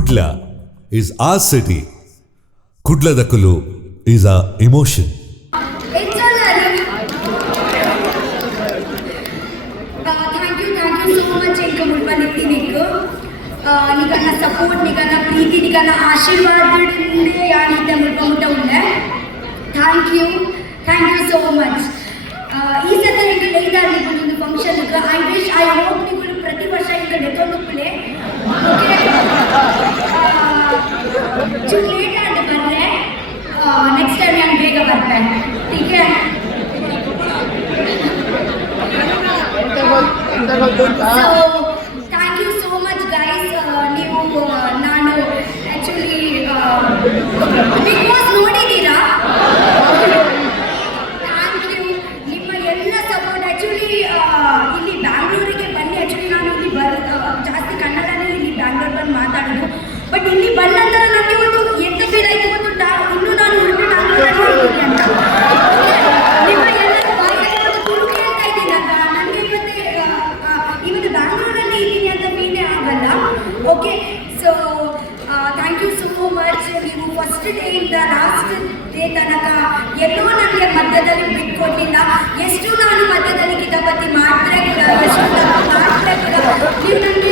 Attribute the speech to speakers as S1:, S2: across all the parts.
S1: Kudla is our city. Kudla Dakulu is our emotion.
S2: Thank you thank you so much ఇంకా ముల్పనిtti నీకు నీకన్న support నీకన్న ప్రీతి నీకన్న ఆశీర్వాదం యానిద్ద ముల్పముట ఉండే thank you thank you so much ಈ ಸತ ಈಗ ಲೈದಾರ್ ನಿಮಗೆ function I wish I hope ನೀವು ಪ್ರತಿ ವರ್ಷ ಈಗ ನೆತ್ತೊಂದುಪ್ಪಲೆ ಚೂರು ಲೇಟ್ ಆಗಿ ಬಂದರೆ ನೆಕ್ಸ್ಟ್ ಟೈಮ್ ನಾನು ಬೇಗ ಬರ್ತೇನೆ ಟೀಕೆ thank you so much guys ನೀವು ನಾನು ಆ್ಯಕ್ಚುಲಿ ಬಿಗ್ ಬಾಸ್ ನೋಡಿದ್ದೀರಾ ಥ್ಯಾಂಕ್ ಯು ನಿಮ್ಮ ಎಲ್ಲ ಸಪೋರ್ಟ್ ಆ್ಯಕ್ಚುಲಿ ಇಲ್ಲಿ ಬ್ಯಾಂಗ್ಳೂರಿಗೆ ಬನ್ನಿ ಆ್ಯಕ್ಚುಲಿ ನಾನು ಇಲ್ಲಿ ಬರ್ ಆ, ಜಾಸ್ತಿ ಕನ್ನಡನೇ ಇಲ್ಲಿ ಬ್ಯಾಂಗ್ಳೂರ್ ಬಂದು ಮಾತಾಡೋದು ಬಟ್ ಇಲ್ಲಿ ಬಂದ ನಂತರ ನನಗೆ ಒಂದು ಎಂತ ಫೀಲ್ ಆಯಿತು ಗೊತ್ತುಂಟಾ ಇನ್ನೂ ನಾನು ಉಡುಪಿ ಬ್ಯಾಂಗ್ಳೂರಲ್ಲಿ ಇದ್ದೀನಿ ಅಂತ ನಿಮ್ಮ ಎಲ್ಲರ ಬಾಯಲ್ಲಿ ಒಂದು ತುಳು ಕೇಳ್ತಾ ಇದ್ದೀನಿ ಅಂತ ನನಗೆ ಇವತ್ತೆ ಆ, ಆ, ಇವತ್ತು ಬ್ಯಾಂಗ್ಳೂರಲ್ಲಿ ಇದ್ದೀನಿ ಅಂತ ಫೀಲೇ ಆಗಲ್ಲ okay so thank you so much ನೀವು ಫಸ್ಟ್ ಡೇಯಿಂದ ಲಾಸ್ಟ್ ತನಕ ಎಲ್ಲೋ ನನಗೆ ಮಧ್ಯದಲ್ಲಿ ಬಿಟ್ಕೊಡ್ಲಿಲ್ಲ. ಎಷ್ಟು ನಾನು ಮಧ್ಯದಲ್ಲಿ ಕಿತಾಪತಿ ಮಾಡ್ತಾ ಕೂಡ ಎಷ್ಟು ತಪ್ಪು ಮಾಡ್ತಾರೆ ನೀವು ನನಗೆ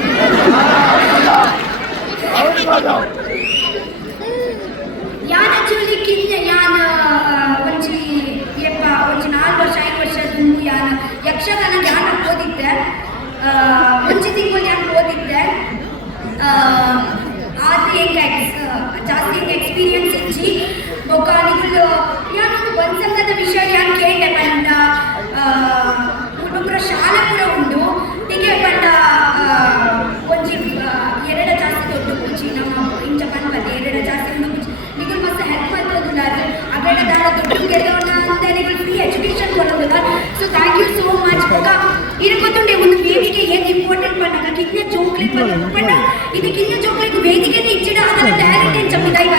S2: ಎಕ್ಸ್ಪೀರಿಯನ್ಸ್ ಇಚ್ಚಿ ಬೊಕ್ಕ ನಿಗಳು ಯಾನೊಂದು ವಿಷಯ ಯಾನ್ ಕೇಳಿದೆ ಪಂಡ ಒಬ್ಬೊಬ್ಬರ ಶಾಲೆ ಕೂಡ ಉಂಟು. ಹೀಗೆ ಪಂಡ ಒಂಜಿ ಎರಡ ಜಾಸ್ತಿ ದೊಡ್ಡ ಪೂಜಿ ನಮ್ಮ ಇಂಚ ಪನ್ಪದೆ ಎರಡ ಜಾಸ್ತಿ ಪೂಜಿ. ನಿಗಳು ಮಸ್ತ್ ಹೆಲ್ಪ್ ಮಾಡ್ತೋದಿಲ್ಲ ಅವೆಲ್ಲ ದಾರ ದೊಡ್ಡ ಗೆದ್ದವನ್ನ ಅಂತ ನಿಗಳು ಫ್ರೀ ಎಜುಕೇಶನ್ ಕೊಡೋದಿಲ್ಲ. So thank you so much ಬೊಕ್ಕ ಇರಗೊತ್ತುಂಡೆ ಒಂದು ವೇದಿಕೆ ಏನು ಇಂಪಾರ್ಟೆಂಟ್ ಪಂಡ ಕಿನ್ನ ಜೋಕ್ಲಿ ಪಂಡ ಇದು ಕಿಡ್ನೆ ವೇದಿಕೆ ಇಚ್ಚಿಡ ಅದರ ಟ್ಯಾಲೆಂಟ್ ಏನು ಚಪ್ಪಿದಾಯಿ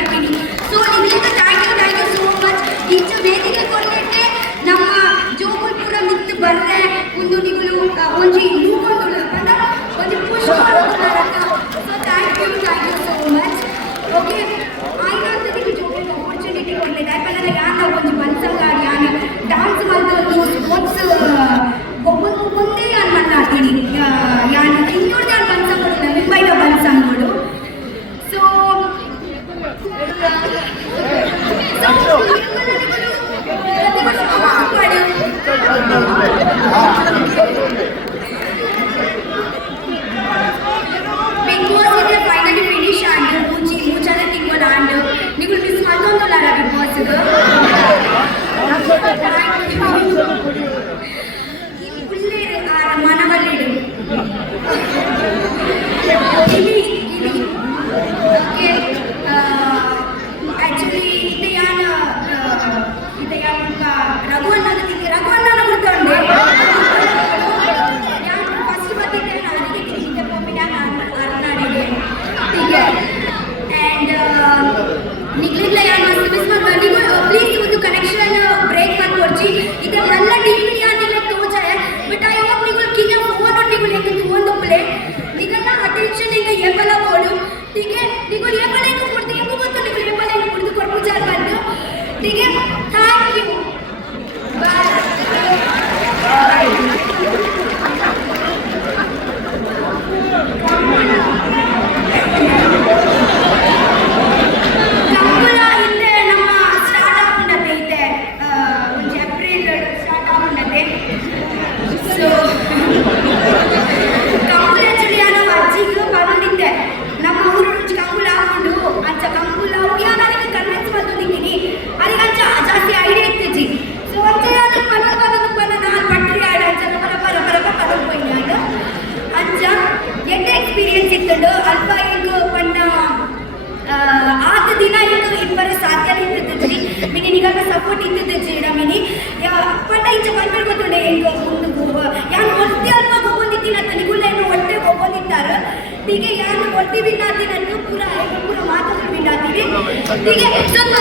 S2: ಅಕ್ಕಿಗೆ ಒಂದು ನಿಗುಲ್ ಏಕಂದು ಒಂದು ಪ್ಲೇಟ್ ನಿಗಲ್ಲ ಅಟೆನ್ಷನ್ ಈಗ ಏಪಲ ಬೋಡು ನಿಗೆ ನಿಗುಲ್ ಏಪಲ ಏನು ಕೊಡ್ತೀವಿ ಗೊತ್ತು ನಿಗುಲ್ ಏಪಲ ಏನು ಕುಡಿದು ಕೊಡ್ಬೋದು ಜಾರ್ ಬಂದು ನಿಗೆ ఇలాగ సపోర్ట్ ఇద్దే చేయడం అని ಅಪ್ಪಟ ಇಂಚ ಬಂದಿರ್ಬೋದುಂಡೆ ಹೆಂಗ ಮುಂದೆ ಯಾರು ಒದ್ದೆ ಅಲ್ವಾ ಹೋಗೋದಿತ್ತಿನ ತನಿಗುಲ್ಲ ಏನು ಒಟ್ಟೆ ಹೋಗೋದಿತ್ತಾರ ಹೀಗೆ ಯಾರು ಒದ್ದಿ ಬಿನ್ನಾದಿನ ಪೂರ ಪೂರ ಮಾತಾಡಿ ಬಿನ್ನಾದಿವಿ ಹೀಗೆ ಸ್ವಲ್ಪ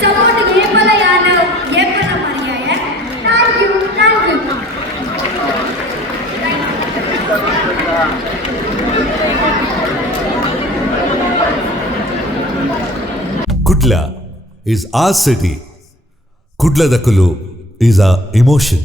S2: ಸಪೋರ್ಟ್ ಏಪಲ ಯಾನ, ಏಪಲ ಮರ್ಯಾಯ
S1: Kudla is our city. Kudla Dakulu is our emotion.